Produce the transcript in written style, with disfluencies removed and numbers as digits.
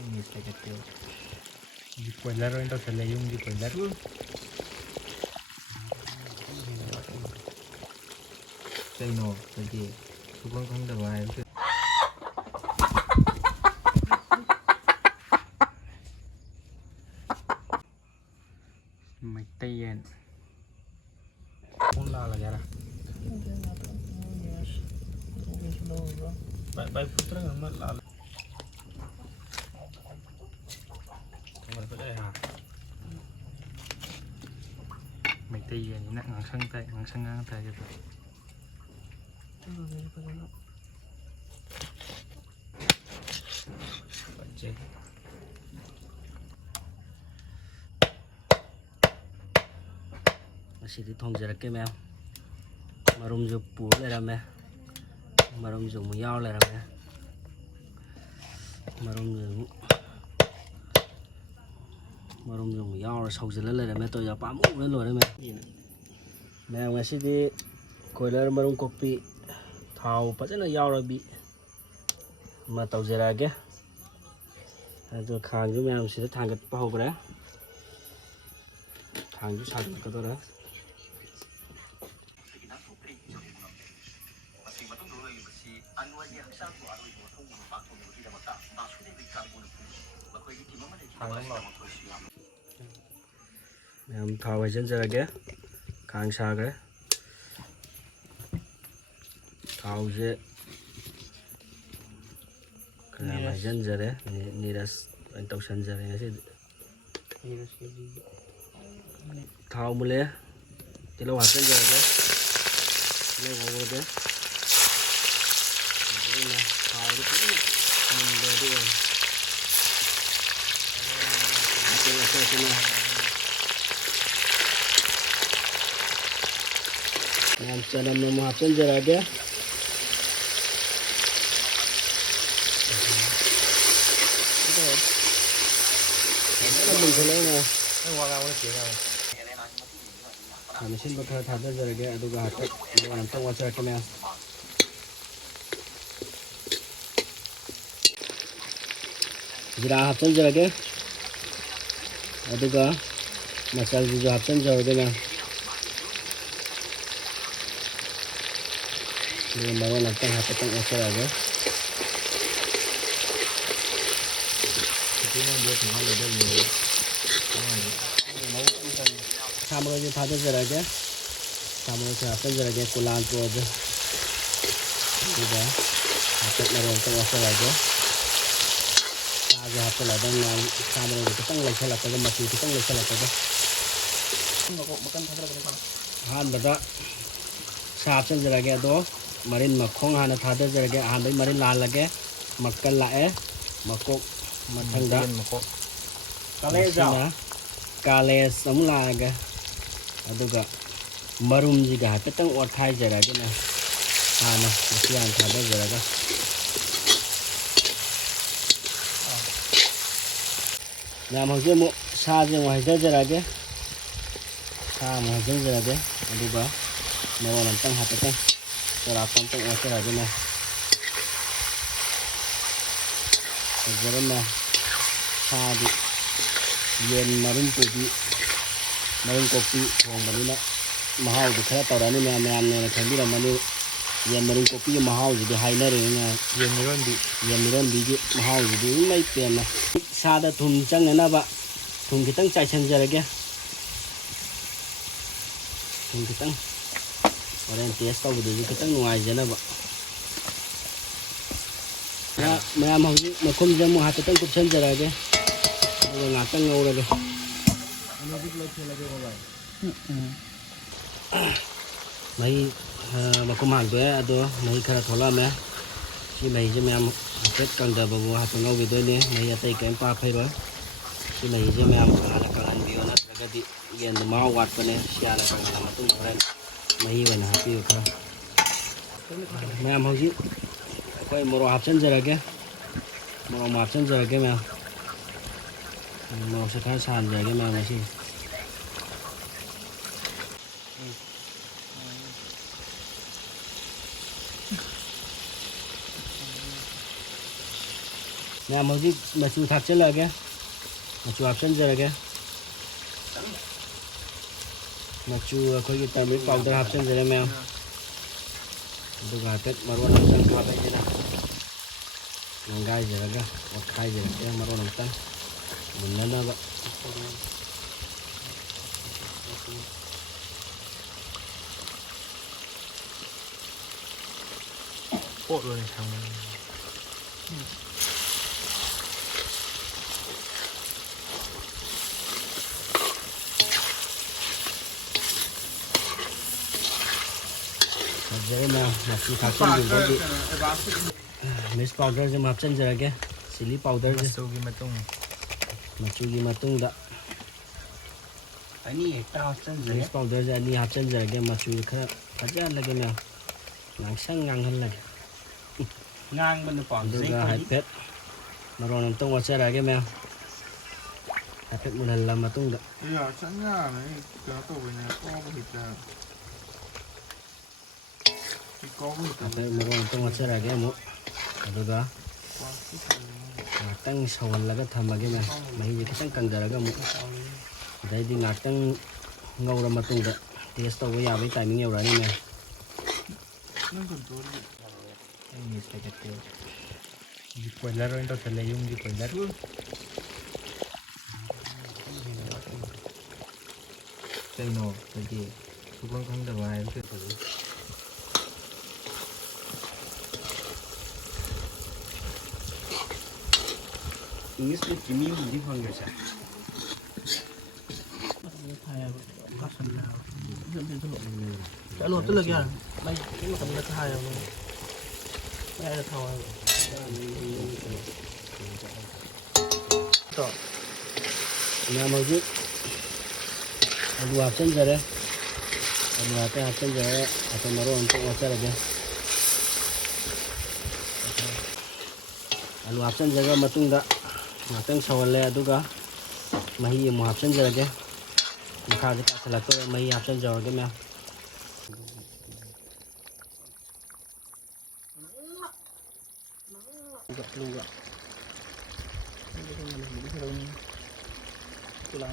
Ini saya kecil. Di spoiler itu saya yung di spoiler. Cái nổ cái gì cũng không được bài MEITEI'S không là gì đó bay putra nggak mat lah nggak ada ya MEITEI'S ini nak ngang sang tay gitu cek masih ditongjarak mèo marum jo pu lại làm mẹ marum jo mu yao lại làm mẹ marum jo mu yao rồi sầu lại làm mẹ tôi giờ bám mũi lên rồi đấy mẹ mẹ masih di koiler marum kopi thau fazana yao rồi bị mà tàu giờ ra tôi khang cho mẹ sẽ thang cái bao cái đấy khang cho sạch cái đó đấy em thao về chân giờ kia càng xa cái thao dễ cái làm về chân giờ đấy ni là anh tàu chân giờ này sẽ thao một lẽ cái lô hạt chân giờ đấy lô ngô đấy thao cái cũng mình để đi rồi làm cho nó một hạt chân giờ này kia mình thấy này mình xin một hạt chân giờ này kia tôi gạt nó làm trong qua chơi cái này Jira hạt chân giờ này kia aduga masal juga hapsan jauh dengan ini bawa nanti hapsan asal aja ini dia cuma ada ini sama aja thada jara aja sama aja hapsan jara aja kulan tu aja juga hapsan nanti asal aja aja hapsan ada yang sama aja kita nggak salah pada masih kita nggak salah pada han beda saat sen jara ke do marin makhong hana thada jara ke han bai marin lal lage makkal lae makok mathang da kale samla ga aduga marum ji ga petang ot khai jara ke na hana sian thada jara ga làm hàng riêng một xa riêng ngoài rất là cái xa mà rất là cái đi vào nếu làm tăng hạt tăng cho là con tăng sẽ là cái này rồi mà xa thì yên mà đúng kopi hoàng mà nó mà hao thì khá tàu đó nên mẹ này thấy biết là mà đi yên mà đúng kopi mà hao thì hay nữa rồi nha yên miron đi chứ mà hao thì mấy tiền này xa đã thùng trăng này nè bạn thùng cái tăng chạy chân giờ kìa thùng cái tăng ở đây test tao vừa cái tăng ngoài giờ nè bạn mẹ em học mà không ra mua hạt tăng cục chân giờ kìa rồi ngạt tăng ngầu rồi mấy mà không hẳn với đó mấy cái thổ la mẹ khi mấy cho mẹ Tết cần đợi vào hạt ngâu về tôi nè mấy tay kém pa phải rồi khi mấy cho mẹ là cần ăn bio nó là cái gì yên mau quạt vào nè xia là cần làm tung rồi mấy vậy là tiêu không mẹ không chứ quay một hộp chân giờ kìa một hộp chân giờ kìa mẹ một sẽ thái sàn giờ cái mẹ này gì ꯃꯌꯥꯝ ꯍꯧꯖꯤꯛ ꯃꯆꯨ ꯊꯥꯛꯆꯤꯜꯂꯛꯑꯒꯦ ꯃꯆꯨ ꯍꯥꯞꯆꯤꯟꯖꯔꯒꯦ ꯃꯆꯨ ꯑꯩꯈꯣꯏꯒꯤ turmeric powder ꯍꯥꯞꯆꯤꯟꯖꯔꯦ ꯃꯌꯥꯝ ꯑꯗꯨꯒ ꯍꯥꯏꯐꯦꯠ ꯃꯔꯣꯟ ꯑꯃꯇꯪ ꯍꯥꯞꯄꯒꯦꯅ ꯅꯪꯒꯥꯏꯖꯔꯒ ꯑꯣꯠꯈꯥꯏꯖꯔꯒꯦ ꯃꯔꯣꯟ ꯑꯃꯇꯪ ꯃꯨꯟꯅꯅꯕ ꯄꯣꯠꯂꯣꯏ ꯊꯝꯃꯦ ꯐꯖꯔꯦ ꯃꯌꯥꯝ ꯃꯆꯨ ꯊꯥꯛꯆꯤꯟꯈꯤꯕꯗꯒꯤ ꯃꯤꯛꯁ ꯄꯥꯎꯗꯔꯁꯦ ꯑꯃꯨꯛ ꯍꯥꯞꯆꯤꯟꯖꯔꯒꯦ ꯆꯤꯂꯤ ꯄꯥꯎꯗꯔꯁꯦ ꯃꯆꯨꯒꯤ ꯃꯇꯨꯡꯗ ꯃꯤꯛꯁ ꯄꯥꯎꯗꯔꯁꯦ ꯑꯅꯤ ꯍꯥꯞꯆꯤꯟꯖꯔꯒꯦ ꯃꯆꯨ ꯈꯔ ꯐꯖꯍꯜꯂꯒꯦ ꯃꯌꯥꯝ ꯉꯥꯡꯁꯪ ꯉꯥꯡꯍꯜꯂꯒꯦ ꯑꯗꯨꯒ ꯍꯥꯏꯐꯦꯠ ꯃꯔꯣꯟ ꯑꯃꯇꯪ ꯑꯣꯠꯆꯔꯛꯑꯒꯦ ꯃꯌꯥꯝ ꯍꯥꯏꯐꯦꯠ ꯃꯨꯟꯍꯜꯂ ꯃꯇꯨꯡꯗ ꯍꯥꯏꯐꯦꯠ ꯃꯔꯣꯟ ꯑꯃꯇꯪ ꯑꯣꯠꯆꯔꯛꯑꯒꯦ ꯑꯃꯨꯛ ꯑꯗꯨꯒ ꯉꯥꯛꯇꯪ ꯁꯧꯍꯜꯂꯒ ꯊꯝꯃꯒꯦ ꯃꯌꯥꯝ ꯃꯍꯤꯁꯦ ꯈꯤꯇꯪ ꯀꯪꯊꯔꯒ ꯑꯃꯨꯛ ꯑꯗꯩꯗꯤ ꯉꯥꯛꯇꯪ ꯉꯧꯔ ꯃꯇꯨꯡꯗ ꯇꯦꯁ ꯇꯧꯕ ꯌꯥꯕꯒꯤ ꯇꯥꯏꯃꯤꯡ ꯌꯧꯔꯛꯑꯅꯤ ꯃꯌꯥꯝ ꯀꯣꯏꯂꯔ ꯑꯣꯏꯅ ꯇꯧꯁꯜꯂꯦ ꯌꯨꯝꯒꯤ ꯀꯣꯏꯂꯔ ꯀꯩꯅꯣ ꯍꯥꯏꯗꯤ ꯁꯨꯈꯪ ꯈꯪꯗꯕ ꯍꯥꯏꯕꯁꯦ इंग्लिश में चिमी हिंदी फंगे से चलो तो लग गया मैं मतलब लगा है मैं ऐसा था तो ना मौजूद आलू हाफचन जरे आलू आते हाफचन जरे आते मरो अंत वाचा लगे आलू हाफचन जगह मतुंगा ngakang sawale aduga mahi mu hapsan jarage makha je kasalakto mahi hapsan jarage me luga luga